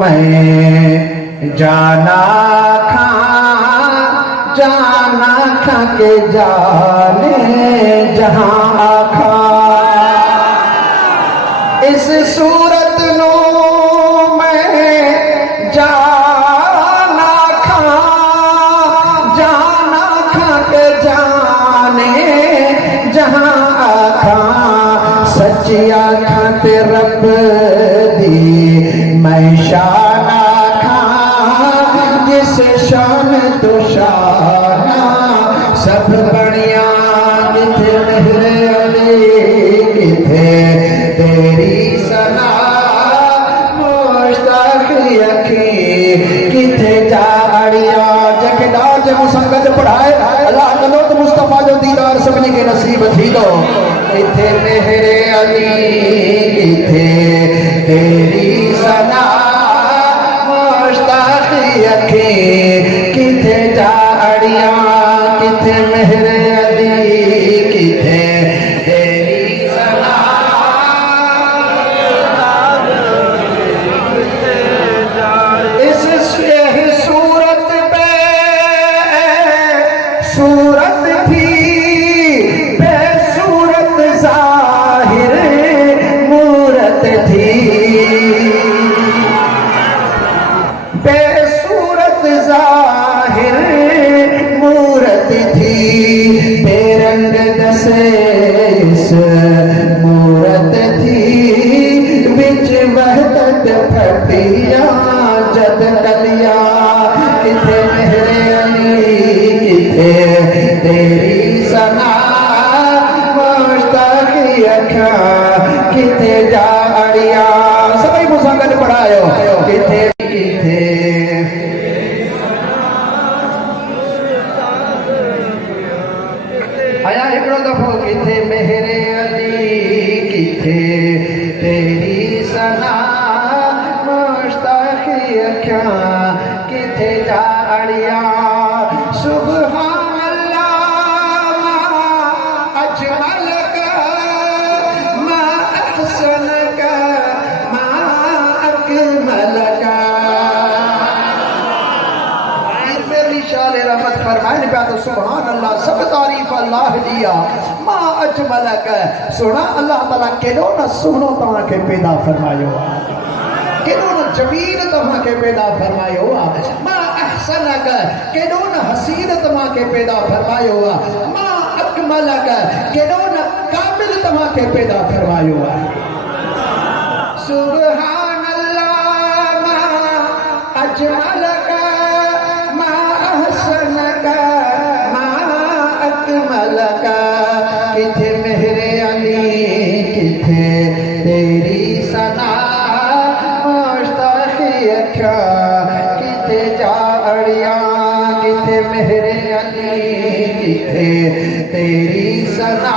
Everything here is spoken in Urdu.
میں جانا کھا کے جانے جہاں کھا اس صورت نو میں جانا کھا کے جانے جہاں کھا سچی آنکھاں تے رب دی میں شان آکھاں جس شان تو شانہ سب بڑیاں کتھے مہر علی کتھے تیری ثنا مشتاق اکھی کتھے جاڑیاں جکڑا جب سنگت پڑھائے اللہ کنو تو مصطفیٰ جو دیدار سبنی کے نصیب تھی دو کتھے مہر علی کتھے تیری ثنا مشتاق اکھی کتھے جاڑیاں کتھے مہر علی کتھے تیری ثنا اس صورت پہ صورت تھی بے صورت ظاہر مورت تھی بے صورت ظاہر مورت تھی بے رنگ دسیس مورت تھی بچ وحدت پھٹیاں جد کلیاں کتھے مہر علی کتھے تیری ثنا مشتاق اکھاں کتھے جاڑیاں سبھی مسنگت پڑھائیو کتھے کتھے آیا ایکڑو دفعہ کتھے مہر علی کتھے تیری ثنا مشتاق اکھاں کتھے جاڑیاں سبحان اللہ ما اجملک ما احسنک ما اکملک میری شان رحمت فرمائے پیا تو سبحان اللہ سب تعریف اللہ دیا ما اجملک سونا اللہ تعالیٰ کیڑو نہ سونو تمہاں کے پیدا فرمائیو کیڑو نہ جمیل تمہاں کے پیدا فرمائیو ما احسنک کیڑو نہ حسین تمہاں کے پیدا فرمائیو ما اکملک کیڑو نہ کامل تمہاں کے پیدا فرمائیو سبحان اللہ ما اجملک ما احسنک ما اکملک کتھے مہر علی کتھے تیری ثنا مشتاق اکھاں کتھے جاڑیاں کتھے مہر علی کتھے تیری ثنا